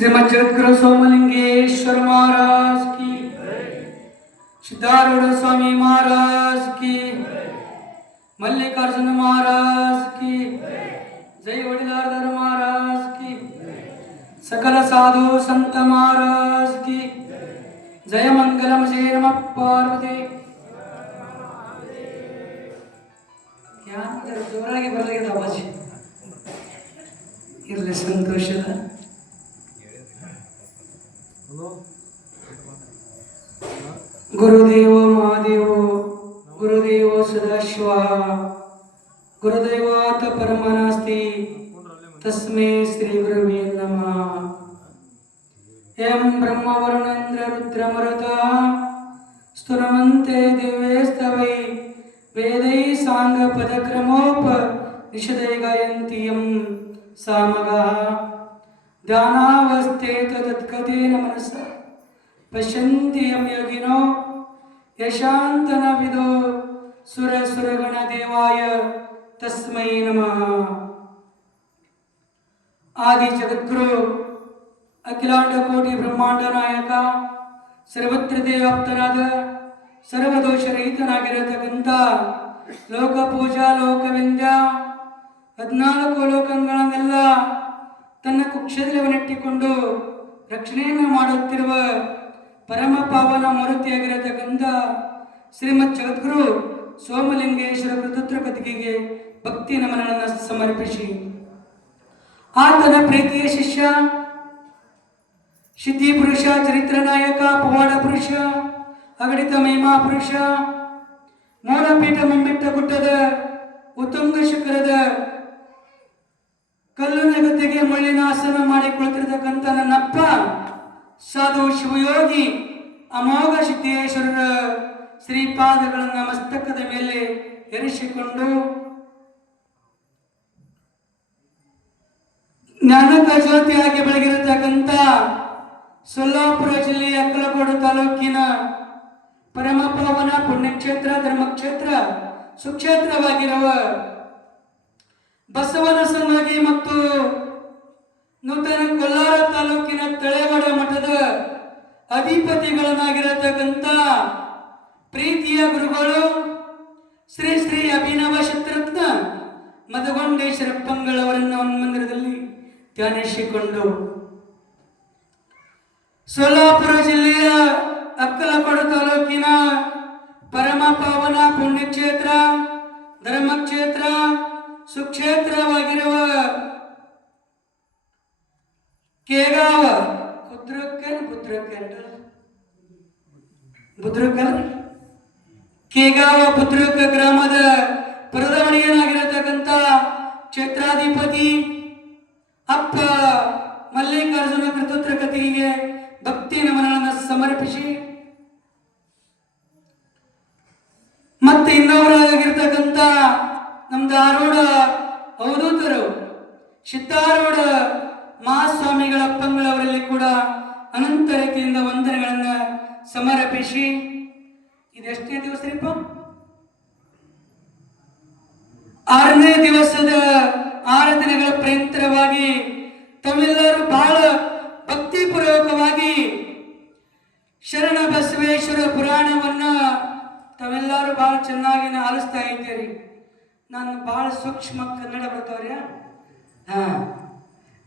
श्रीमद जगद्गुरु सोमलिंगेश्वर महाराज की, सिद्धारूढ़ स्वामी महाराज की, मल्लिकार्जुन महाराज की, जय वडिलारधर महाराज की, सकल साधु संत महाराज की, जय मंगलम जय नमः पार्वती। क्या जोराಗಿ ಬರಲಿದೆ ಅವಾಜ್ ಇರಲಿ ಸಂತೋಷದ गुरुदेव महादेव गुरुदेव सदाशिव गुरुदेवात् परमनास्ति तस्मै श्री गुरुवे नमः। एं ब्रह्मवरुणेन्द्र रुद्रमरुतः स्तुनवन्ते दिव्यैस्तवै वेदैः साङ्गपदक्रमोपनिषदे गायन्ति यं सामगाः ध्यानावस्थेत तत्कथेन मनसा पश्यन्ति यं योगिनो यशान्तनविदो सुरसुरगणदेवाय तस्मै नमः। आदि जगद्गुरु अखिलांड कोटि ब्रह्मांड नायक सर्वत्र ದೇವಾಪ್ತನಾದ ಸರ್ವದೋಷರಹಿತನಾಗಿರತಕ್ಕಂಥ ಲೋಕ ಪೂಜಾ ಲೋಕವಿಂದ್ಯ 14 ಲೋಕಗಳನ್ನೆಲ್ಲ ತನ್ನ ಕುಕ್ಷದಲ್ಲಿವನ್ನಿಟ್ಟುಕೊಂಡು ರಕ್ಷಣೆಯನ್ನು ಮಾಡುತ್ತಿರುವ ಪರಮ ಪಾವನ ಮೂರ್ತಿಯಾಗಿರತಕ್ಕಂಥ ಶ್ರೀಮದ್ ಜಗದ್ಗುರು ಸೋಮಲಿಂಗೇಶ್ವರ ಕೃತುತ್ರ ಕತಿಗೆ ಭಕ್ತಿ ನಮನಗಳನ್ನು ಸಮರ್ಪಿಸಿ ಆತನ ಪ್ರೀತಿಯ ಶಿಷ್ಯ ಸಿದ್ಧಿ ಪುರುಷ ಚರಿತ್ರ ನಾಯಕ ಪವಾಡ ಪುರುಷ ಅಗಣಿತ ಮಹಿಮಾ ಪುರುಷ ಮೌನಪೀಠ ಮುಂಬಿಟ್ಟ ಗುಡ್ಡದ ಉತ್ತುಂಗ ಶಿಖರದ ಕಲ್ಲಿನ ಗದ್ದೆಗೆ ಮುಳ್ಳಿನ ಆಸನ ಮಾಡಿ ಕುಳಿತಿರತಕ್ಕಂಥ ನನ್ನಪ್ಪ ಸಾಧು ಶಿವಯೋಗಿ ಅಮೋಘ ಸಿದ್ದೇಶ್ವರರ ಶ್ರೀಪಾದಗಳನ್ನು ಮಸ್ತಕದ ಮೇಲೆ ಇರಿಸಿಕೊಂಡು ಜ್ಞಾನಕ ಜ್ಯೋತಿಯಾಗಿ ಬೆಳಗಿರತಕ್ಕಂಥ ಸೊಲ್ಲಾಪುರ ಜಿಲ್ಲೆಯ ಅಕ್ಕಲಕೋಟೆ ತಾಲೂಕಿನ ಪರಮ ಪಾವನ ಪುಣ್ಯಕ್ಷೇತ್ರ ಧರ್ಮಕ್ಷೇತ್ರ ಸುಕ್ಷೇತ್ರವಾಗಿರುವ ಬಸವನ ಸಂಘಗಿ ಮತ್ತು ನೂತನ ಕೊಲ್ಲಾರ ತಾಲೂಕಿನ ತಳೆವಾಡ ಮಠದ ಅಧಿಪತಿಗಳನ್ನಾಗಿರತಕ್ಕಂಥ ಪ್ರೀತಿಯ ಗುರುಗಳು ಶ್ರೀ ಶ್ರೀ ಅಭಿನವ ಶತ್ರತ್ನ ಮದಗೊಂಡೇಶ್ವರ ಪಂಗಳವರನ್ನು ಮಂದಿರದಲ್ಲಿ ಧ್ಯಾನಿಸಿಕೊಂಡು ಸೊಲ್ಲಾಪುರ ಜಿಲ್ಲೆಯ ಅಕ್ಕಲಕೋಟೆ ತಾಲೂಕಿನ ಪರಮ ಪಾವನ ಪುಣ್ಯಕ್ಷೇತ್ರ ಧರ್ಮಕ್ಷೇತ್ರ ಸುಕ್ಷೇತ್ರವಾಗಿರುವ ಕೇಗಾವ ಕೇಗಾವ ಬುದ್ರಕ ಗ್ರಾಮದ ಪರದವಣಿಯನಾಗಿರತಕ್ಕಂಥ ಕ್ಷೇತ್ರಾಧಿಪತಿ ಅಪ್ಪ ಮಲ್ಲಿಕಾರ್ಜುನ ಕೃತುತ್ರ ಕತಿಗೆ ಭಕ್ತಿ ನಮನಗಳನ್ನು ಸಮರ್ಪಿಸಿ ಮತ್ತೆ ಇನ್ನವರಾಗಿರ್ತಕ್ಕಂಥ ನಮ್ದು ಆರೂಢ ಅವಧೂತರು ಸಿದ್ಧಾರೂಢ ಮಹಾಸ್ವಾಮಿಗಳ ಅಪ್ಪಂಗಳವರಲ್ಲಿ ಕೂಡ ಅನಂತ ರೀತಿಯಿಂದ ವಂದನೆಗಳನ್ನು ಸಮರ್ಪಿಸಿ ಇದೆಷ್ಟನೇ ದಿವಸ ರೀಪ 6ನೇ ದಿವಸದ 6 ದಿನಗಳ ಪ್ರಯಂತರವಾಗಿ ತಾವೆಲ್ಲರೂ ಬಹಳ ಭಕ್ತಿಪೂರ್ವಕವಾಗಿ ಶರಣ ಬಸವೇಶ್ವರ ಪುರಾಣವನ್ನ ತಾವೆಲ್ಲರೂ ಬಹಳ ಚೆನ್ನಾಗಿ ಆಲಿಸ್ತಾ ಇದ್ದೀರಿ. ನಾನು ಬಹಳ ಸೂಕ್ಷ್ಮ ಕನ್ನಡ ಬರ್ತಾವ್ರಿ.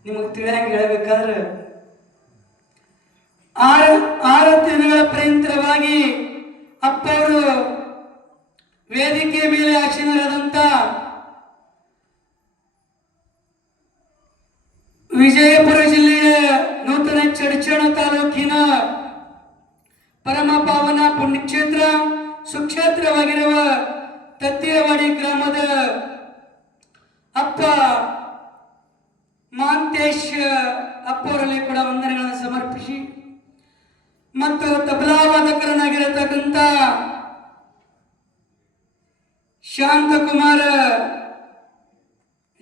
ನಿಮಗೆ ತಿಳಿಯಂಗೆ ಹೇಳಬೇಕಾದ್ರೆ 6 ದಿನಗಳ ಪ್ರಯಂತರವಾಗಿ ಅಪ್ಪ ಅವರು ವೇದಿಕೆ ಮೇಲೆ ಆಸೀನರಾದಂಥ ವಿಜಯಪುರ ಜಿಲ್ಲೆಯ ನೂತನ ಚಡಚಣ ತಾಲೂಕಿನ ಪರಮ ಪಾವನ ಪುಣ್ಯಕ್ಷೇತ್ರ ಸುಕ್ಷೇತ್ರವಾಗಿರುವ ತತ್ತಿಯವಾಡಿ ಗ್ರಾಮದ ಅಪ್ಪ ಮಾಂತೇಶ್ ಅಪ್ಪವರಲ್ಲಿ ಕೂಡ ವಂದನೆಗಳನ್ನು ಸಮರ್ಪಿಸಿ ಮತ್ತು ತಬಲಾ ವಾದಕರನಾಗಿರತಕ್ಕಂಥ ಶಾಂತಕುಮಾರ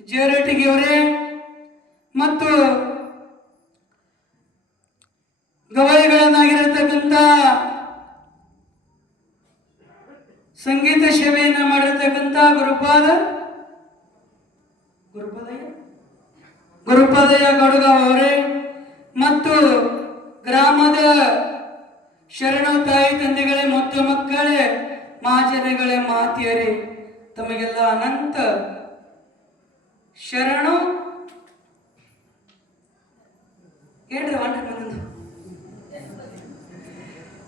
ಜೇರಟಿಗೆ ಅವರೇ ಮತ್ತು ಗವಾಯಿಗಳನ್ನಾಗಿರತಕ್ಕಂಥ ಸಂಗೀತ ಸೇವೆಯನ್ನು ಮಾಡಿರತಕ್ಕಂಥ ಗುರುಪಾದಯ್ಯ ಗೌಡಗಾವ್ ಅವರೇ ಮತ್ತು ಗ್ರಾಮದ ಶರಣ ತಾಯಿ ತಂದೆಗಳೇ ಮತ್ತು ಮಕ್ಕಳೇ ಮಹಾಜನಗಳೇ ಮಾತಿಯರೇ ತಮಗೆಲ್ಲ ಅನಂತ ಶರಣು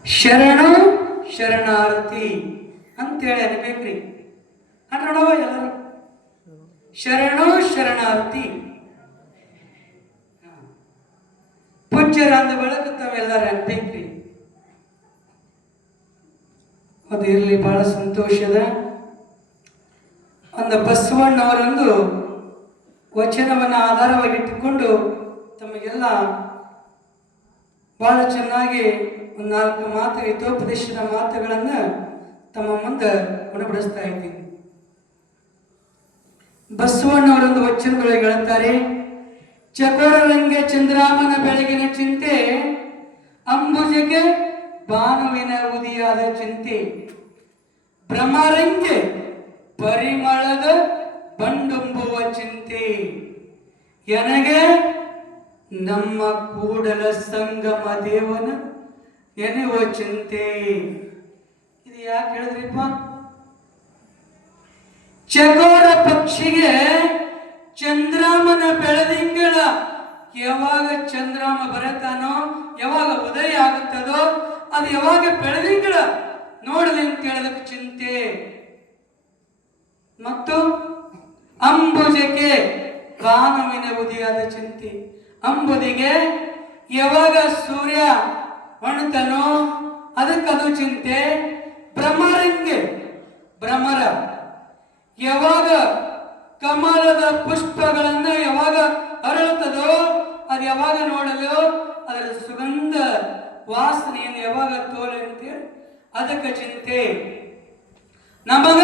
ಶರಣು ಶರಣಾರ್ಥಿ ಅಂತೇಳಿ ಅನ್ಬೇಕ್ರಿ. ನೋಡವ ಎಲ್ಲರೂ ಶರಣು ಶರಣಾರ್ಥಿ ಪೂಜ್ಯರ ಅಂದ ಬೆಳಕು ತಾವೆಲ್ಲರೂ ಅನ್ಬೇಕ್ರಿ. ಅದು ಇರಲಿ, ಬಹಳ ಸಂತೋಷದ ಒಂದು ಬಸವಣ್ಣವರೊಂದು ವಚನವನ್ನು ಆಧಾರವಾಗಿಟ್ಟುಕೊಂಡು ತಮಗೆಲ್ಲ ಬಹಳ ಚೆನ್ನಾಗಿ ಒಂದು 4 ಮಾತು ಹಿತೋಪದೇಶದ ಮಾತುಗಳನ್ನು ತಮ್ಮ ಮುಂದೆ ಉಣಬಡಿಸ್ತಾ ಇದ್ದೀನಿ. ಬಸವಣ್ಣವರೊಂದು ವಚನದೊಳಗೆ ಹೇಳುತ್ತಾರೆ, ಚಕೋರರಂಗೆ ಚಂದ್ರಾಮನ ಬೆಳಗಿನ ಚಿಂತೆ, ಅಂಬುಜಗೆ ಭಾನುವಿನ ಉದಿಯಾದ ಚಿಂತೆ, ಭ್ರಮರಂಗೆ ಪರಿಮಳದ ಬಂಡುಂಬುವ ಚಿಂತೆ, ಎನಗೆ ನಮ್ಮ ಕೂಡಲ ಸಂಗಮ ದೇವನ ಎನ್ನುವ ಚಿಂತೆ. ಇದು ಯಾಕೆ ಹೇಳಿದ್ರಿಪ್ಪ? ಚಕೋರ ಪಕ್ಷಿಗೆ ಚಂದ್ರಾಮನ ಬೆಳದಿಂಗಳ ಯಾವಾಗ ಚಂದ್ರಾಮ ಬರುತ್ತಾನೋ, ಯಾವಾಗ ಉದಯ ಆಗುತ್ತದೋ, ಅದು ಯಾವಾಗ ಬೆಳದಿಂಗಳ ನೋಡಲಿ ಅಂತ ಹೇಳೋದಕ್ಕೆ ಚಿಂತೆ. ಮತ್ತು ಅಂಬುಜಕ್ಕೆ ಭಾನುವಿನ ಉದಿಯಾದ ಚಿಂತೆ, ಅಂಬುದಿಗೆ ಯಾವಾಗ ಸೂರ್ಯ ಹೊಣ್ತಾನೋ ಅದಕ್ಕದು ಚಿಂತೆ. ಭ್ರಮರಂಗೆ ಭ್ರಮರ ಯಾವಾಗ ಕಮಲದ ಪುಷ್ಪಗಳನ್ನ ಯಾವಾಗ ಅರಳುತ್ತದೋ, ಅದು ಯಾವಾಗ ನೋಡಲು ಅದರ ಸುಗಂಧ ವಾಸನೆಯನ್ನು ಯಾವಾಗ ತೋಲೆ ಅಂತೇಳಿ ಅದಕ್ಕೆ ಚಿಂತೆ. ನಮಗ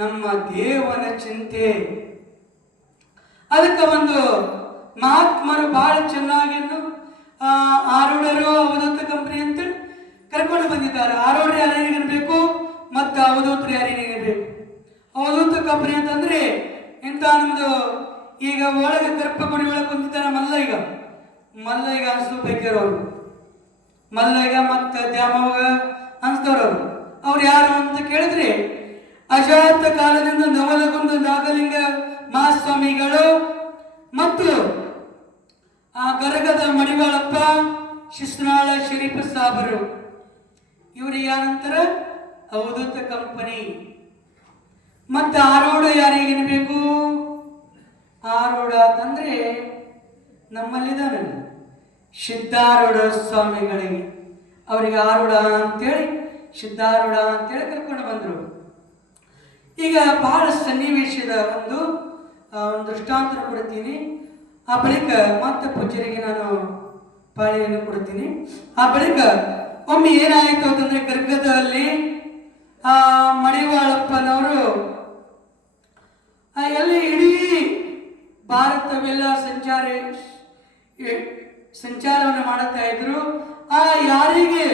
ನಮ್ಮ ದೇವನ ಚಿಂತೆ. ಅದಕ್ಕೆ ಒಂದು ಮಹಾತ್ಮರು ಬಹಳ ಚೆನ್ನಾಗಿ ಆರೂಢರು ಅವಧೂತ ಕಂಪನಿ ಅಂತ ಕರ್ಕೊಂಡು ಬಂದಿದ್ದಾರೆ. ಆರೂಢರು ಯಾರೇನಿರಬೇಕು ಮತ್ತು ಅವಧೂತರು ಯಾರೇನಿರಬೇಕು. ಅವಧೂತ ಕಂಪನಿ ಅಂತಂದ್ರೆ ಇಂಥ ನಮ್ದು ಈಗ ಒಳಗೆ ಗರ್ಭಗುಡಿ ಒಳಗೆ ಕುಂತಿದ್ದಾನೆ ಮಲ್ಲಯ್ಯ ಅನ್ಸು ಬೇಕಿರೋರು, ಮಲ್ಲಯ್ಯ ಮತ್ತು ದ್ಯಾಮವ್ವ ಅನ್ಸ್ತವ್ರವ್ರು. ಅವ್ರು ಯಾರು ಅಂತ ಕೇಳಿದ್ರೆ, ಅಜಾತ ಕಾಲದಿಂದ ನವಲಗುಂದ ನಾಗಲಿಂಗ ಮಹಾಸ್ವಾಮಿಗಳು ಮತ್ತು ಆ ಗರಗದ ಮಡಿವಾಳಪ್ಪ ಶಿಸ್ನಾಳ ಶರೀಫ ಸಾಬರು, ಇವರಿಗೆ ಯಾರಂತಾರ ಅವಧೂತ ಕಂಪನಿ. ಮತ್ತೆ ಆರೋಢ ಯಾರಿಗೇನಬೇಕು? ಆರೋಢ ಅಂತಂದ್ರೆ ನಮ್ಮಲ್ಲಿದ್ದಾನೆ ಸಿದ್ಧಾರೂಢ ಸ್ವಾಮಿಗಳಿಗೆ, ಅವರಿಗೆ ಆರೂಢ ಅಂತೇಳಿ ಸಿದ್ಧಾರೂಢ ಅಂತೇಳಿ ಕರ್ಕೊಂಡು ಬಂದರು. ಈಗ ಬಹಳ ಸನ್ನಿವೇಶದ ಒಂದು ದೃಷ್ಟಾಂತ ಕೊಡ್ತೀನಿ. ಆ ಬಳಿಕ ಮತ್ತೆ ಪೂಜ್ಯರಿಗೆ ನಾನು ಪಾಳಿಯನ್ನು ಕೊಡ್ತೀನಿ. ಆ ಬಳಿಕ ಒಮ್ಮೆ ಏನಾಯಿತು ಅಂತಂದ್ರೆ, ಗರ್ಗದಲ್ಲಿ ಮಡಿವಾಳಪ್ಪನವರು ಎಲ್ಲಿ ಇಡೀ ಭಾರತವೆಲ್ಲ ಸಂಚಾರವನ್ನು ಮಾಡುತ್ತಾ ಇದ್ರು. ಯಾರಿಗೆ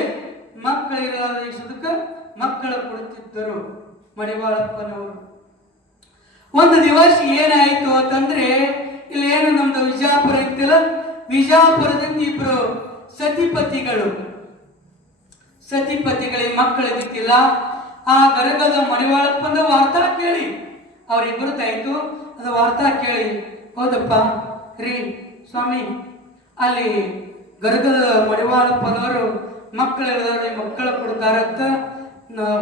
ಮಕ್ಕಳಿಲ್ಲದಕ್ಕೆ ಮಕ್ಕಳು ಕೊಡುತ್ತಿದ್ದರು ಮಡಿವಾಳಪ್ಪನವರು. ಒಂದು ದಿವಸ ಏನಾಯಿತು ಅಂತಂದ್ರೆ, ಇಲ್ಲಿ ಏನು ನಮ್ದು ವಿಜಾಪುರ ಇತ್ತಿಲ್ಲ, ವಿಜಾಪುರದಿಂದ ಇಬ್ರು ಸತಿಪತಿಗಳಿಗೆ ಮಕ್ಕಳಿದ್ದಿಲ್ಲ. ಆ ಗರಗದ ಮಡಿವಾಳಪ್ಪನ ವಾರ್ತಾ ಕೇಳಿ ಅವರಿಬ್ಬರು ತಾಯ್ತು. ಅದು ವಾರ್ತಾ ಕೇಳಿ, ಹೌದಪ್ಪ ರೀ ಸ್ವಾಮಿ, ಅಲ್ಲಿ ಗರಗದ ಮಡಿವಾಳಪ್ಪನವರು ಮಕ್ಕಳಿಲ್ಲದೆ ಮಕ್ಕಳ ಕೊಡ್ತಾರಂತ,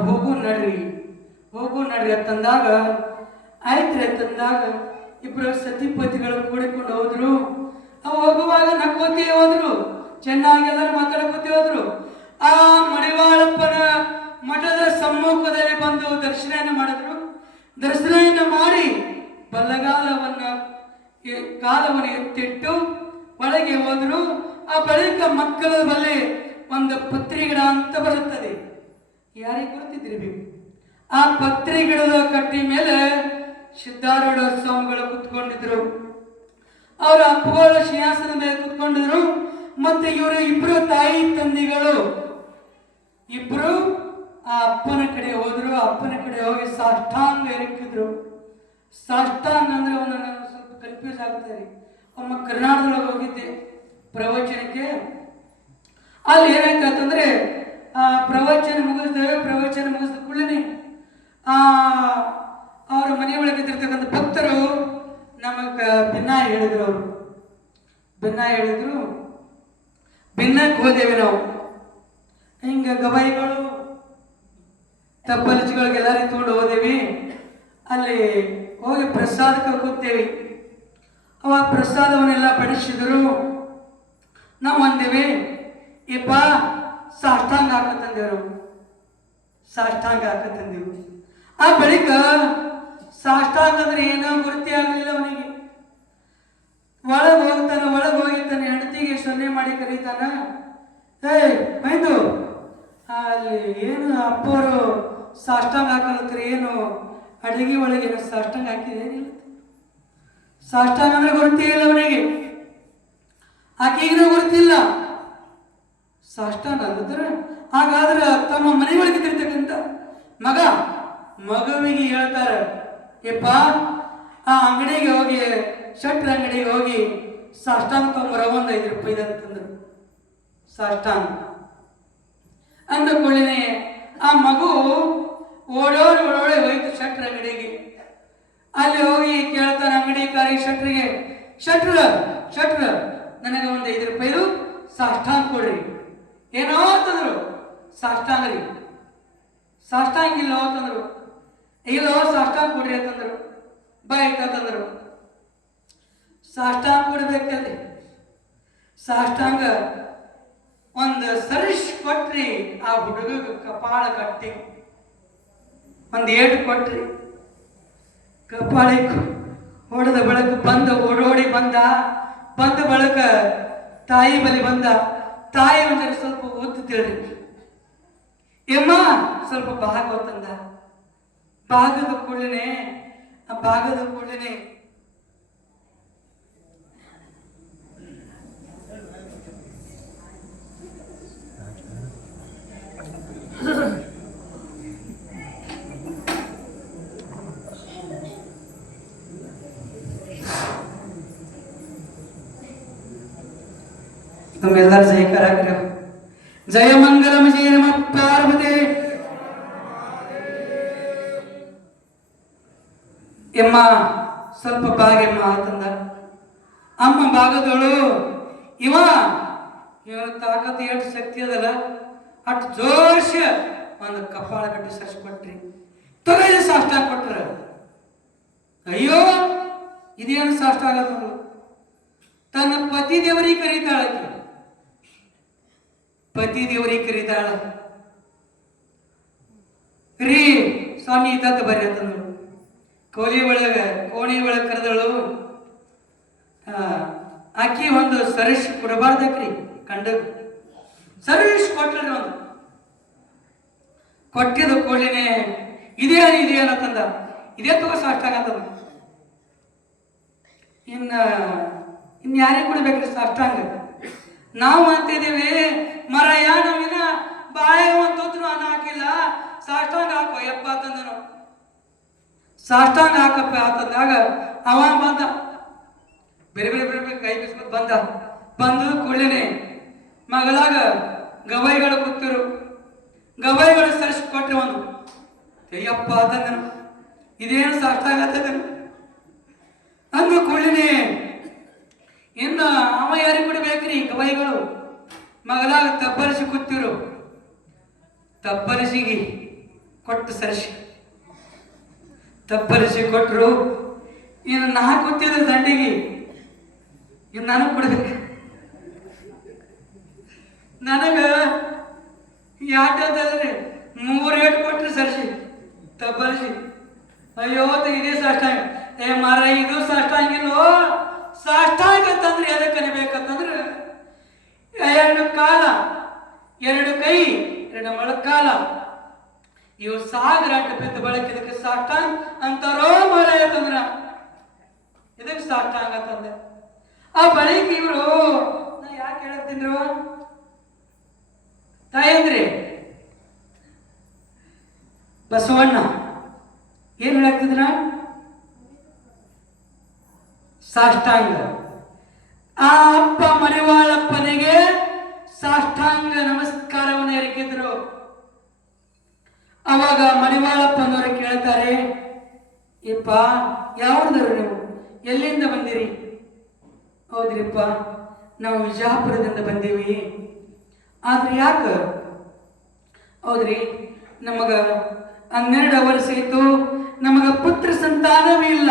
ಹೋಗು ನಡ್ರಿ ಅಂತಂದಾಗ, ಆಯ್ತ್ರಿ ಅಂತಂದಾಗ ಇಬ್ಬರು ಸತಿಪತಿಗಳು ಕೂಡಿಕೊಂಡು ಹೋದ್ರು. ಅವು ಹೋಗುವಾಗ ನಕ್ಕೋತಿ ಹೋದ್ರು, ಚೆನ್ನಾಗಿ ಎಲ್ಲರೂ ಮಾತಾಡ್ಕೋತಿ ಹೋದ್ರು. ಆ ಮಡಿವಾಳಪ್ಪನ ಮಠದ ಸಮ್ಮುಖದಲ್ಲಿ ಬಂದು ದರ್ಶನ ಮಾಡಿದ್ರು. ದರ್ಶನ ಮಾಡಿ ಕಾಲವನ್ನು ಎತ್ತಿಟ್ಟು ಒಳಗೆ ಹೋದ್ರು. ಆ ಬಳಿಕ ಮಕ್ಕಳ ಬಳಿ ಒಂದು ಪತ್ರಿ ಗಿಡ ಅಂತ ಬರುತ್ತದೆ, ಯಾರಿಗೆ ಗುರುತಿದ್ದಿರ್ಬೇಕು. ಆ ಪತ್ರಿ ಗಿಡದ ಕಟ್ಟಿ ಮೇಲೆ ಸಿದ್ಧಾರೂಢ ಸ್ವಾಮಿಗಳು ಕುತ್ಕೊಂಡಿದ್ರು. ಅವರ ಅಪ್ಪಗಳು ಸಿಂಹಾಸನದ ಮೇಲೆ ಕುತ್ಕೊಂಡಿದ್ರು. ಮತ್ತೆ ಇವರು ಇಬ್ರು ತಾಯಿ ತಂದಿಗಳು ಇಬ್ರು ಆ ಅಪ್ಪನ ಕಡೆ ಹೋದ್ರು. ಅಪ್ಪನ ಕಡೆ ಹೋಗಿ ಸಾಷ್ಟಾಂಗ ಎರಕಿದ್ರು. ಸಾಷ್ಟಾಂಗ ಅಂದ್ರೆ ಒಂದು ಸ್ವಲ್ಪ ಕನ್ಫ್ಯೂಸ್ ಆಗ್ತಾರೆ. ಒಮ್ಮ ಕರ್ನಾಟಕದೊಳಗೆ ಹೋಗಿದ್ದೆ, ಪ್ರವಚನಕ್ಕೆ. ಅಲ್ಲಿ ಏನಾಯ್ತಂದ್ರೆ ಪ್ರವಚನ ಮುಗಿಸಿದ ಕೂಡಲೇ ಅವರ ಮನೆ ಒಳಗಿದ್ದಿರ್ತಕ್ಕಂಥ ಭಕ್ತರು ನಮಗೆ ಭಿನ್ನ ಹೇಳಿದ್ರು ಭಿನ್ನಕ್ಕೆ ಹೋದೇವೆ ನಾವು. ಹಿಂಗೆ ಗವಾಯಿಗಳು ತಪ್ಪಲಿಚಿಗಳಿಗೆಲ್ಲರೂ ತಗೊಂಡು ಹೋದೇವಿ. ಅಲ್ಲಿ ಹೋಗಿ ಪ್ರಸಾದಕ್ಕೆ ಕೂತೇವಿ. ಅವಾಗ ಪ್ರಸಾದವನ್ನೆಲ್ಲ ಬಡಿಸಿದ್ರು. ನಾವು ಅಂದೇವಿ ಇಪ್ಪ ಸಾಷ್ಟಾಂಗ ಹಾಕತ್ತಂದೇವು. ಆ ಬಳಿಕ ಸಾಷ್ಟಾಂಗ ಅಂದ್ರೆ ಏನೋ ಗುರುತಿ ಆಗಲಿಲ್ಲ ಅವನಿಗೆ. ಒಳಗೆ ಹೋಗಿದ್ದಾನೆ ಹೆಂಡತಿಗೆ ಸೊನ್ನೆ ಮಾಡಿ ಕರೀತಾನ. ಮೈಂದು ಅಲ್ಲಿ ಏನು ಅಪ್ಪವರು ಸಾಷ್ಟಾಂಗ ಹಾಕಲತ್ರಿ, ಏನು ಅಡಿಗೆ ಒಳಗೆ ಏನೋ ಸಾಷ್ಟಾಂಗ ಹಾಕಿದೇನಿಲ್ಲ. ಸಾಷ್ಟಾಂಗ ಅಂದ್ರೆ ಗುರುತಿ ಇಲ್ಲ ಅವನಿಗೆ, ಆಕೆಗೂ ಗುರುತಿಲ್ಲ. ಸಾಷ್ಟಾಂಗ ಅಂದ್ರೆ ಹಾಗಾದ್ರೆ ತಮ್ಮ ಮನೆ ಒಳಗಿದ್ದಿರ್ತಕ್ಕಂಥ ಮಗುವಿಗೆ ಹೇಳ್ತಾರೆ, ಯಪ್ಪ ಆ ಅಂಗಡಿಗೆ ಹೋಗಿ ಶಟ್ರ ಅಂಗಡಿಗೆ ಹೋಗಿ ಸಾಷ್ಟಾಂಗ ತೊಂಬರ ಒಂದು 5 ರೂಪಾಯಿ ಅಂತಂದ್ರು. ಸಾಷ್ಟಾಂಗ ಅಂದ ಕೂಡಲೇ ಆ ಮಗು ಓಡೋಡಿ ಹೋಯ್ತು ಶಟ್ರ ಅಂಗಡಿಗೆ. ಅಲ್ಲಿ ಹೋಗಿ ಕೇಳ್ತಾನೆ ಅಂಗಡಿಕಾರಿ ಶಟ್ರಿಗೆ, ಶಟ್ರ ನನಗೆ ಒಂದು 5 ರೂಪಾಯಿದು ಸಾಷ್ಟಾಂಗ ಕೊಡ್ರಿ. ಏನೋ ಅಂತಂದ್ರು. ಸಾಷ್ಟಾಂಗ ರೀ, ಸಾಷ್ಟಾಂಗ ಇಲ್ಲೋ ಅಂತಂದ್ರು. ಇಲ್ಲೋ ಸಾಷ್ಟಾಂಗ ಕೊಡ್ರಿ ಅಂತಂದ್ರು. ಬಾಯ್ತಂದ್ರು. ಸಾಷ್ಟಾಂಗ ಕೊಡ್ಬೇಕಲ್ರಿ. ಸಾಷ್ಟಾಂಗ ಒಂದು ಸರಿಶ್ ಕೊಟ್ರಿ. ಆ ಹುಡುಗ ಕಪಾಳ ಕಟ್ಟಿ ಒಂದು 7 ಕೊಟ್ರಿ. ಕಪಾಳಿ ಹೊಡೆದ ಬಳಕ ಓಡೋಡಿ ಬಂದ ಬಳಕ ತಾಯಿ ಬಲಿ ಬಂದ. ತಾಯಿ ಒಂದ್ರೆ ಸ್ವಲ್ಪ ಒತ್ತು ತಿಳ್ರಿ, ಎಮ್ಮ ಸ್ವಲ್ಪ ಭಾಗವತಂದ. ಭಾಗದ ಕೂಡಲೇ ತಮ್ಮೆಲ್ಲರ ಜಯಕಾರ ಆಗ್ರಹ. ಜಯ ಮಂಗಲಂ ಜಯ ನಮಃ ಪಾರ್ವತಿ. ಎಮ್ಮ ಸ್ವಲ್ಪ ಬಾಗೆಮ್ಮ ಆತಂದ. ಅಮ್ಮ ಭಾಗದವಳು ಇವನ ತಾಕತ್ ಎಷ್ಟು ಶಕ್ತಿ ಅದಲ್ಲ ಅಷ್ಟು ಜೋಶ ಒಂದು ಕಪಾಳ ಕಟ್ಟಿ ಸರಿಸ್ಕೊಟ್ರಿ. ತೊಗೈದು ಸಾಷ್ಟಾಂಗ ಕೊಟ್ರ. ಅಯ್ಯೋ ಇದೇನು ಸಾಷ್ಟಾಂಗ ಆಗದು. ತನ್ನ ಪತಿ ದೇವರಿಗೆ ಕರೀತಾಳ. ರೀ ಸ್ವಾಮಿ ಇದ್ದ ಬರ್ರಿ ಅಂತಂದ್ರು. ಕೋಣಿ ಒಳಗೆ ಕರೆದಳು. ಆಕಿ ಒಂದು ಸರಿಶ್ ಕೊಡಬಾರ್ದಕ್ರಿ. ಕಂಡ ಸರಿಶ್ ಕೊಟ್ರಿ. ಒಂದು ಕೊಟ್ಟಿದ ಕೂಡಲೇ ಇದೇನಂತಂದ. ಇದೇ ತಗೋ ಸಾಷ್ಟಾಂಗ ಅಂತಂದ. ಇನ್ನು ಯಾರಿಗೆ ಕೊಡ್ಬೇಕ್ರಿ ಸಾಷ್ಟಾಂಗ? ನಾವು ಅಂತಿದ್ದೀವಿ ಮರಯ್ಯ ನಮ್ಮಿನ ಬಾಯ ಒಂದು ಅನ್ನ ಹಾಕಿಲ್ಲ, ಸಾಷ್ಟಾಂಗ ಹಾಕೋ ಯಪ್ಪ ಅಂತಂದನು. ಸಾಷ್ಟಾಂಗ ಹಾಕಪ್ಪ ಅಂತಂದಾಗ ಅವ ಬಂದ. ಬೇರೆ ಕೈ ಬಿಸ್ಬಿಟ್ಟು ಬಂದು ಕೂಡಲೇ ಮಗಳಾಗ ಗವಾಯಿಗಳು ಕೂತಿರು. ಗವಾಯಿಗಳು ಸರಿಸಿ ಕೊಟ್ರೆ ಒಂದು ಅಯ್ಯಪ್ಪ ಅಂತಂದನು. ಇದೇನು ಸಾಷ್ಟಾಂಗ ಅಂತಂದನು. ಅಂದ ಕೂಡಲೇ ಇನ್ನು ಅವ ಯಾರಿಗೆ ಕೊಡ್ಬೇಕ್ರಿ? ಗವಾಯಿಗಳು ಮಗಳಾಗ ತಬ್ಬಲಿಸಿ ಕೂತಿರು. ತಬ್ಬಲಿಸಿಗೆ ಕೊಟ್ಟು ತಬ್ಬಲಿಸಿ ಕೊಟ್ಟರು. ಇನ್ನು ನಾ ಕೂತಿದ್ರು ದಂಡಿಗೆ. ಇನ್ನು ನನಗೆ ಕೊಡ್ಬೇಕು. ನನಗ ಯಾಟದಲ್ರಿ 3 ಏಟು ಕೊಟ್ರಿ ತಬ್ಬಲಿಸಿ. ಅಯ್ಯೋ ಇದೇ ಸಾಷ್ಟಾಂಗ. ಮಾರ ಇದು ಸಾಷ್ಟಾಂಗಿಲ್ಲೋ. ಸಾಷ್ಟಾಂಗ ಅಂತಂದ್ರೆ ಎದಕ್ಕೆ ಕಲಿಬೇಕಂತಂದ್ರೆ 2 ಕಾಲ 2 ಕೈ 2 ಮೊಳಕಾಲ ಇವು ಸಾಗರ ಅಡ್ಡ ಬಿದ್ದ ಬಳಕೆ ಇದಕ್ಕೆ ಸಾಷ್ಟಾಂಗ ಅಂತಾರೋ ಮರ ಅಂತಂದ್ರ ಇದಕ್ಕೆ ಸಾಷ್ಟಾಂಗ ಅಂತಂದ್ರೆ. ಆ ಬಳಿಕ ಇವರು ನಾ ಯಾಕೆ ಹೇಳಕ್ತಿದ್ರು ತಾಯಂದ್ರಿ ಬಸವಣ್ಣ ಏನ್ ಹೇಳಕ್ತಿದ್ರ? ಸಾಷ್ಟಾಂಗ. ಆ ಅಪ್ಪ ಮರಿವಾಳ ಮಡಿವಾಳಪ್ಪನವರು ಕೇಳ್ತಾರೆ, ಯಪ್ಪ ಯಾವ್ದಾರು ನೀವು, ಎಲ್ಲಿಂದ ಬಂದಿರಿ? ಹೌದ್ರಿಪ್ಪ, ನಾವು ವಿಜಾಪುರದಿಂದ ಬಂದೀವಿ. ಆದ್ರೆ ಯಾಕ? ಹೌದ್ರಿ, ನಮಗ 12 ವರ್ಷ ಇತ್ತು, ನಮಗ ಪುತ್ರ ಸಂತಾನವೇ ಇಲ್ಲ,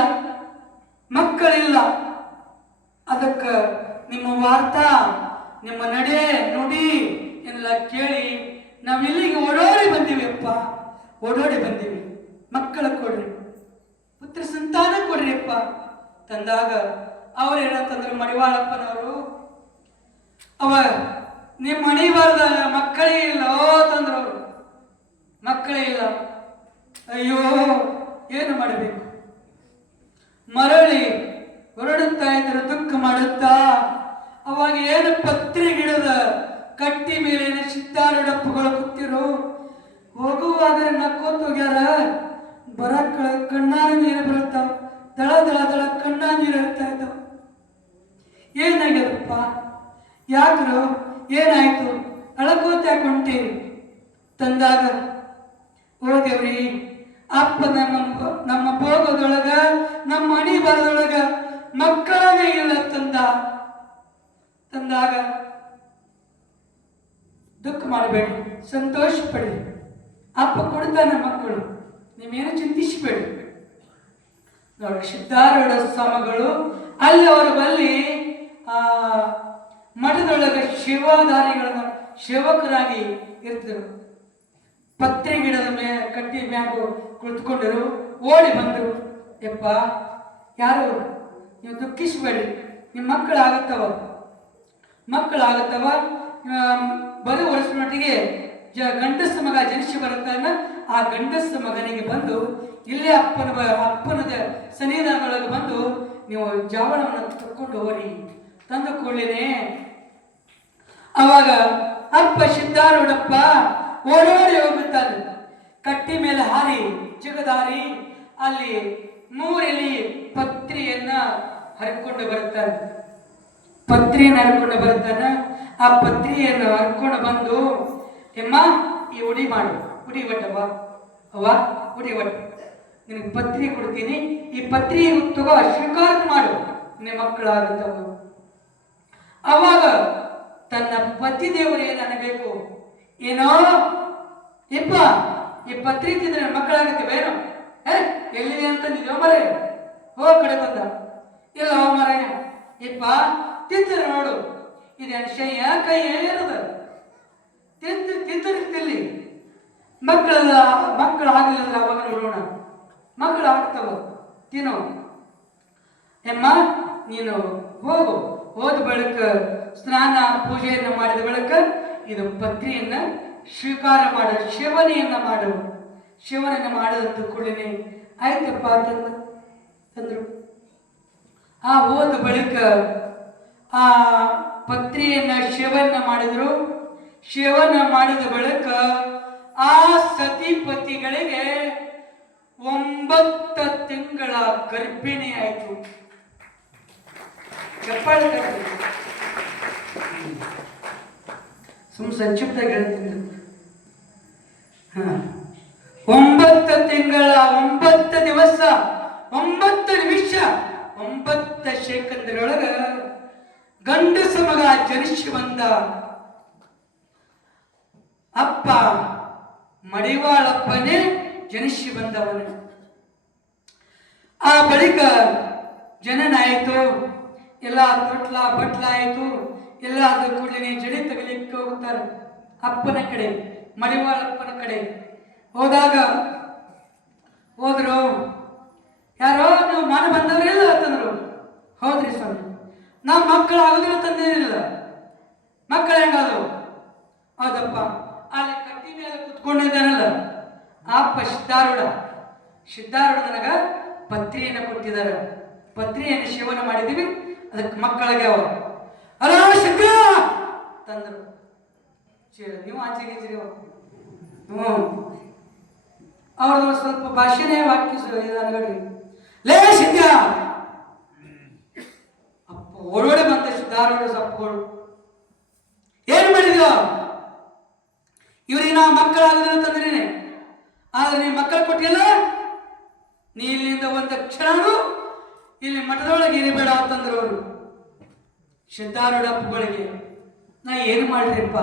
ಮಕ್ಕಳಿಲ್ಲ. ಅದಕ್ಕ ನಿಮ್ಮ ವಾರ್ತಾ, ನಿಮ್ಮ ನಡೆ ನುಡಿ ಎಲ್ಲ ಕೇಳಿ ನಾವು ಇಲ್ಲಿಗೆ ಓಡೋಡಿ ಬಂದೀವಿ ಅಪ್ಪ, ಓಡೋಡಿ ಬಂದೀವಿ. ಮಕ್ಕಳ ಕೊಡ್ರಿ, ಪುತ್ರ ಸಂತಾನ ಕೊಡ್ರಿ ಅಪ್ಪ ತಂದಾಗ ಅವ್ರು ಏನಂತಂದ್ರು ಮಡಿವಾಳಪ್ಪನವರು, ಅವ ನಿಮ್ಮ ಮನೆ ಬಾರ್ದಾಗ ಮಕ್ಕಳೇ ಇಲ್ಲ ತಂದ್ರು ಅವರು. ಮಕ್ಕಳೇ ಇಲ್ಲ. ಅಯ್ಯೋ ಏನು ಮಾಡಬೇಕು? ಮರಳಿ ಹೊರಡುತ್ತಾ ಇದ್ರು, ದುಃಖ ಮಾಡುತ್ತಾ. ಅವಾಗ ಏನು ಪತ್ರಿ ಗಿಡದ ಕಟ್ಟಿ ಮೇಲೆ ಸಿದ್ದಾರೂಢಪ್ಪಗಳು ಕೂತಿರು. ಹೋಗುವಾಗ ನಕ್ಕೋತ ಹೋಗ್ಯಾರ. ಬರಕ್ಕ ಕಣ್ಣಾನ ನೀರು ಬರುತ್ತಾವ, ದಳ ದಳ ದಳ ಕಣ್ಣಾ ನೀರು ಇರ್ತಾ ಇದ್ದಾವ. ಏನಾಗ್ಯದಪ್ಪ? ಯಾಕ್ರು? ಏನಾಯ್ತು? ಅಳಕೋತ ಯಾಕೆ ಹೊಂಟೀರಿ ತಂದಾಗ? ಹೋದೇವ್ರಿ ಅಪ್ಪ ನಮ್ಮ ಭೋಗದೊಳಗ, ನಮ್ಮ ಮಣಿ ಬರದೊಳಗ ಮಕ್ಕಳೇ ಇಲ್ಲ ತಂದಾಗ ದುಃಖ ಮಾಡಬೇಡಿ, ಸಂತೋಷ ಪಡಿ. ಅಪ್ಪ ಕೊಡ್ತಾನೆ ಮಕ್ಕಳು, ನೀವೇನು ಚಿಂತಿಸಬೇಡಿ. ನೋಡಿ, ಸಿದ್ದಾರೂಢ ಸ್ವಾಮಿಗಳು ಅಲ್ಲಿ ಅವರ ಬಲ್ಲಿ ಮಠದೊಳಗೆ ಶಿವಧಾರಿಗಳನ್ನ ಸೇವಕರಾಗಿ ಇರ್ತಿದ್ರು. ಪತ್ರಿ ಗಿಡದ ಕಟ್ಟಿ ಮ್ಯಾಗ ಕುಳಿತುಕೊಂಡರು. ಓಡಿ ಬಂದರು. ಯಪ್ಪ ಯಾರು? ನೀವು ದುಃಖಿಸಬೇಡಿ, ನಿಮ್ಮ ಮಕ್ಕಳಾಗತ್ತವ. ಬರೋ ವರ್ಷ ಮಟ್ಟಿಗೆ ಗಂಡಸ ಮಗ ಜನಿಸಿ ಬರುತ್ತಾನ. ಆ ಗಂಡಸ ಮಗನಿಗೆ ಬಂದು ಇಲ್ಲೇ ಅಪ್ಪನದ ಸನ್ನಿಧಾನದೊಳಗೆ ಬಂದು ನೀವು ಜಾವಳವನ್ನು ತಕ್ಕೊಂಡು ಹೋರಿ ತಂದು ಕೊಳ್ಳೇನೆ. ಅವಾಗ ಅಪ್ಪ ಸಿದ್ದಾರೂಢಪ್ಪ ಓಡೋಡಿ ಹೋಗುತ್ತಾನೆ. ಕಟ್ಟಿ ಮೇಲೆ ಹಾರಿ ಜಿಗದಾರಿ ಅಲ್ಲಿ 3 ಎಲೆ ಪತ್ರಿಯನ್ನ ಹರ್ಕೊಂಡು ಬರ್ತಾನೆ. ಆ ಪತ್ರಿಯನ್ನು ಹರ್ಕೊಂಡು ಬಂದು, ಎಮ್ಮ ಈ ಉಡಿ ಮಾಡು, ಉಡಿ ಒಟ್ಟವ ಅವ್ವ, ಉಡಿ ಒಟ್ಟು, ನಿನಗೆ ಪತ್ರಿ ಕೊಡ್ತೀನಿ, ಈ ಪತ್ರಿ ತಗೋ, ಸ್ವೀಕಾರ ಮಾಡು, ನಿನ್ನ ಮಕ್ಕಳಾಗುತ್ತವ. ಅವಾಗ ತನ್ನ ಪತಿ ದೇವರು ಏನಬೇಕು? ಏನೋ ಇಪ್ಪ ಈ ಪತ್ರಿ ತಿಂದ್ರೆ ಮಕ್ಕಳಾಗುತ್ತವೇನೋ? ಎಲ್ಲಿದೆ ಅಂತ ನಿಜ ಮರ ಕಡೆ ಬಂದ. ಇಲ್ಲ ಮರ ಇಪ್ಪ ತಿಂದ್ರೆ ನೋಡು, ಇದೆ ಶಯ್ಯ ಕೈ ಏನದ ತಿಂತರಿಸ್ತಿಲ್ಲಿ. ಮಕ್ಕಳು ಆಗಲಿಲ್ಲ, ಅವಾಗ ನೋಡೋಣ. ಮಕ್ಕಳು ಆಗ್ತಾವ, ತಿನ್ನೋ. ಎಮ್ಮ ನೀನು ಹೋಗು, ಹೋದ ಬಳಿಕ ಸ್ನಾನ ಪೂಜೆಯನ್ನು ಮಾಡಿದ ಬಳಿಕ ಇದು ಪತ್ರಿಯನ್ನ ಸ್ವೀಕಾರ ಮಾಡ, ಸೇವನೆಯನ್ನ ಮಾಡು. ಸೇವನೆಯನ್ನು ಮಾಡದಂತ ಕೂಡಲೇ ಆಯ್ತಪ್ಪ ತಂದ್ರು. ಆ ಹೋದ ಬಳಿಕ ಆ ಪತ್ರಿಯನ್ನ ಸೇವನೆ ಮಾಡಿದ್ರು. ಸೇವನೆ ಮಾಡಿದ ಬಳಿಕ ಆ ಸತಿಪತಿಗಳಿಗೆ 9 ತಿಂಗಳ ಗರ್ಭಿಣಿ ಆಯಿತು. ಸಂಕ್ಷಿಪ್ತ ಹೇಳ್ತೀನಿ. 9 ತಿಂಗಳ 9 ದಿವಸ 9 ನಿಮಿಷ 9 ಸೆಕೆಂಡ್ರೊಳಗ ಗಂಡಸ ಮಗ ಜನಿಸಿ ಬಂದ. ಅಪ್ಪ ಮಡಿವಾಳಪ್ಪನೇ ಜನಿಸಿ ಬಂದವನು. ಆ ಬಳಿಕ ಜನನ ಆಯಿತು, ಎಲ್ಲ ತೊಟ್ಲ ಬಟ್ಲ ಆಯಿತು. ಎಲ್ಲ ಅದ್ರ ಕೂಡಲೇ ಜಡಿ ತಗಲಿಕ್ಕೆ ಹೋಗ್ತಾರೆ ಅಪ್ಪನ ಕಡೆ, ಮಡಿವಾಳಪ್ಪನ ಕಡೆ. ಹೋದ್ರು. ಯಾರೋ ನೀವು ಮನೆ ಬಂದವರಿಲ್ಲ ಅಂತಂದ್ರು. ಹೌದ್ರಿ ಸ್ವಾಮಿ, ನಾವು ಮಕ್ಕಳು ಆಗೋದಿಲ್ಲ ತಂದೇನಿಲ್ಲ. ಮಕ್ಕಳು ಹೆಂಗಾದ್ರು? ಹೌದಪ್ಪ. ಅಲ್ಲಿ ಕಟ್ಟಿ ಮೇಲೆ ಕುತ್ಕೊಂಡಿದ್ದಾನಲ್ಲ ಅಪ್ಪ ಸಿದ್ದಾರೂಢ ನನಗ ಪತ್ರಿಯನ್ನು ಕೊಟ್ಟಿದ್ದಾರೆ. ಪತ್ರಿಯನ್ನು ಸೇವನೆ ಮಾಡಿದೀವಿ, ಅದಕ್ಕೆ ಮಕ್ಕಳಿಗೆ ಅವರು ಅಲೋ ಶಂಕರ ತಂದ್ರು. ನೀವು ಆಚೆಗೆ ಅವ್ರದ್ದು ಸ್ವಲ್ಪ ಭಾಷೆನೇ ವಾಕ್ಯ ಲೇ ಸಿದ್ಧ ಅಪ್ಪ ಓಡೋಡೆ ಬಂದ ಸಿದ್ದಾರೂಢ ಸಪ್ಪಗಳು. ಏನ್ ಮಾಡಿದ್ಯೋ? ಇವ್ರಿಗೆ ನಾ ಮಕ್ಕಳಾಗದಂತಂದ್ರೇನೆ ಆದ್ರೆ ನೀ ಮಕ್ಕಳು ಕೊಟ್ಟಿಲ್ಲ, ನೀ ಇಲ್ಲಿಂದ ಒಂದು ಕ್ಷಣನು ಇಲ್ಲಿ ಮಠದೊಳಗೆ ಇರಬೇಡ ಅಂತಂದ್ರು ಅವರು ಸಿದ್ಧಾರೂಢಪ್ಪಗಳಿಗೆ. ನಾ ಏನು ಮಾಡ್ರಿಪ್ಪ,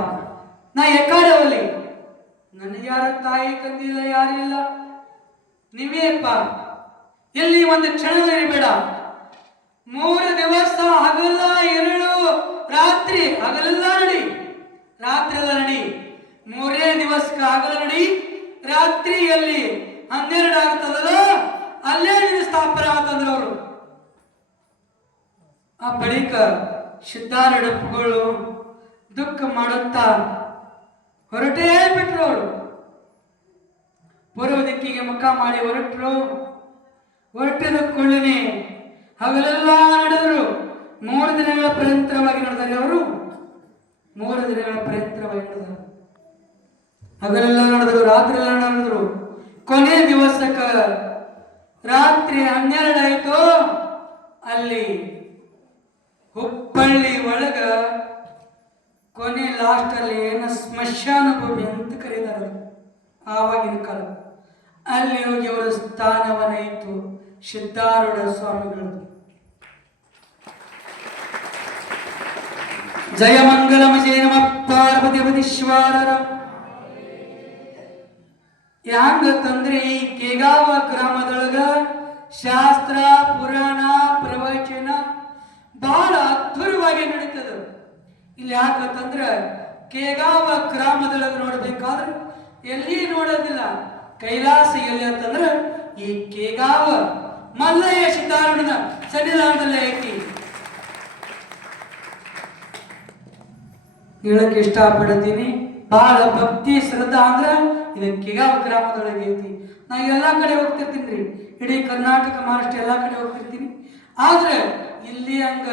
ನಾ ಎಕ್ಕಾಡವಲ್ಲಿ, ನನಗೆ ಯಾರ ತಾಯಿ ತಂದಿಲ್ಲ, ಯಾರಿಲ್ಲ, ನೀವೇಪ್ಪ ಇಲ್ಲಿ ಒಂದು ಕ್ಷಣದ ಇರಬೇಡ. 3 ದಿವಸ ಹಗಲ ಎರಡು ರಾತ್ರಿ, ಹಗಲೆಲ್ಲ ನಡಿ, ರಾತ್ರಿ ಎಲ್ಲ ನಡಿ, 3ನೇ ದಿವಸಕ್ಕೆ ಹಗಲ ನಡಿ, ರಾತ್ರಿಯಲ್ಲಿ 12 ಆಗ್ತದಲ್ಲ ಅಲ್ಲೇ ನೀನು ಸ್ಥಾಪನೆ ಆಗ್ತಂದ್ರ ಅವರು. ಆ ಬಳಿಕ ಸಿದ್ಧಾರೂಢಪ್ಪಗಳು ದುಃಖ ಮಾಡುತ್ತಾ ಹೊರಟೇ ಬಿಟ್ರು. ಅವರು ಪೂರ್ವ ದಿಕ್ಕಿಗೆ ಮುಖ ಮಾಡಿ ಹೊರಟರು. ಹೊರಟಿದ ಕೊಳ್ಳನೆ ಹಗಲೆಲ್ಲ ನಡೆದರು. 3 ದಿನಗಳ ಪರ್ಯಂತರವಾಗಿ ನಡೆದರೆ ಅವರು 3 ದಿನಗಳ ಪರ್ಯಂತರವಾಗಿ ನಡೆದರು. ಹಗಲೆಲ್ಲ ನಡೆದರು, ರಾತ್ರಿ ಎಲ್ಲ ನಡೆದರು. ಕೊನೆ ದಿವಸಕ್ಕ ರಾತ್ರಿ 12 ಆಯ್ತು. ಅಲ್ಲಿ ಹುಬ್ಬಳ್ಳಿ ಒಳಗ ಕೊನೆ ಲಾಸ್ಟ್ ಅಲ್ಲಿ ಏನು ಸ್ಮಶಾನ ಭೂಮಿ ಅಂತ ಕರೀತಾರೆ ಆವಾಗಿನ ಕಾಲ. ಅಲ್ಲಿ ಹೋಗಿ ಅವರ ಸ್ಥಾನವನ್ನ ಇತ್ತು ಸಿದ್ಧಾರೂಢ ಸ್ವಾಮಿಗಳು. ಜಯ ಮಂಗಲಂ ಜಯ ನಮಃ ಪಾರ್ವತೀಶ್ವರರ. ಯಾಂಗಂದ್ರೆ ಈ ಕೇಗಾವ ಗ್ರಾಮದೊಳಗ ಶಾಸ್ತ್ರ ಪುರಾಣ ಪ್ರವಚನ ಬಹಳ ಅದ್ಭುತವಾಗಿ ನಡೀತದ. ಇಲ್ಲಿ ಯಾಕಂತಂದ್ರೆ ಕೇಗಾವ ಗ್ರಾಮದೊಳಗೆ ನೋಡ್ಬೇಕಾದ್ರೆ ಎಲ್ಲಿ ನೋಡೋದಿಲ್ಲ. ಕೈಲಾಸ ಎಲ್ಲಿ ಅಂತಂದ್ರೆ ಈ ಕೇಗಾವ ಮಲ್ಲಯ್ಯ ಸಿದ್ಧಾರೂಢನ ಸನ್ನಿಧಾನದಲ್ಲೇ ಐತಿ. ಹೇಳಕ್ಕೆ ಇಷ್ಟಪಡ್ತೀನಿ, ಬಹಳ ಭಕ್ತಿ ಶ್ರದ್ಧಾ ಅಂದ್ರೆ ಇದು ಕೇಗಾವ ಗ್ರಾಮದೊಳಗೆ ಐತಿ. ನಾ ಎಲ್ಲಾ ಕಡೆ ಹೋಗ್ತಿರ್ತೀನಿ ರೀ, ಇಡೀ ಕರ್ನಾಟಕ ಮಹಾರಾಷ್ಟ್ರ ಎಲ್ಲಾ ಕಡೆ ಹೋಗ್ತಿರ್ತೀನಿ. ಆದ್ರೆ ಇಲ್ಲಿ ಹಂಗ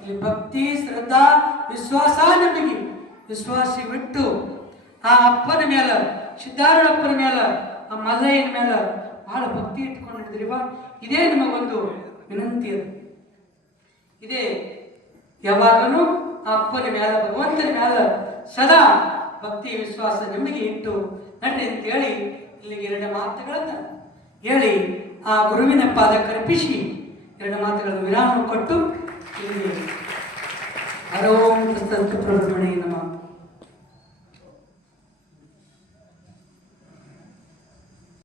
ಇಲ್ಲಿ ಭಕ್ತಿ ಶ್ರದ್ಧಾ ವಿಶ್ವಾಸ, ನಮಗೆ ವಿಶ್ವಾಸ ಬಿಟ್ಟು ಆ ಅಪ್ಪನ ಮೇಲ, ಸಿದ್ಧಾರೂಢಪ್ಪನ ಮೇಲ, ಆ ಮಲ್ಲಯ್ಯನ ಮೇಲ ಬಹಳ ಭಕ್ತಿ ಇಟ್ಕೊಂಡಿದ್ರಿವಾ. ಇದೇ ನಿಮಗೊಂದು ವಿನಂತಿ. ಅದು ಇದೇ ಯಾವಾಗನು ಆ ಅಪ್ಪನ ಮೇಲ, ಭಗವಂತನ ಮೇಲ ಸದಾ ಭಕ್ತಿ ವಿಶ್ವಾಸ ನಿಮಗೆ ಇಟ್ಟು ನಡ್ರಿ ಅಂತೇಳಿ ಇಲ್ಲಿಗೆ 2 ಮಾತುಗಳನ್ನ ಹೇಳಿ ಆ ಗುರುವಿನ ಪಾದ ಕರ್ಪಿಸಿ 2 ಮಾತುಗಳನ್ನು ವಿರಾಮ ಕೊಟ್ಟು ಇಲ್ಲಿ ಹರೋಂ ಪ್ರಸ್ತುತ ಪ್ರಭುಣಿ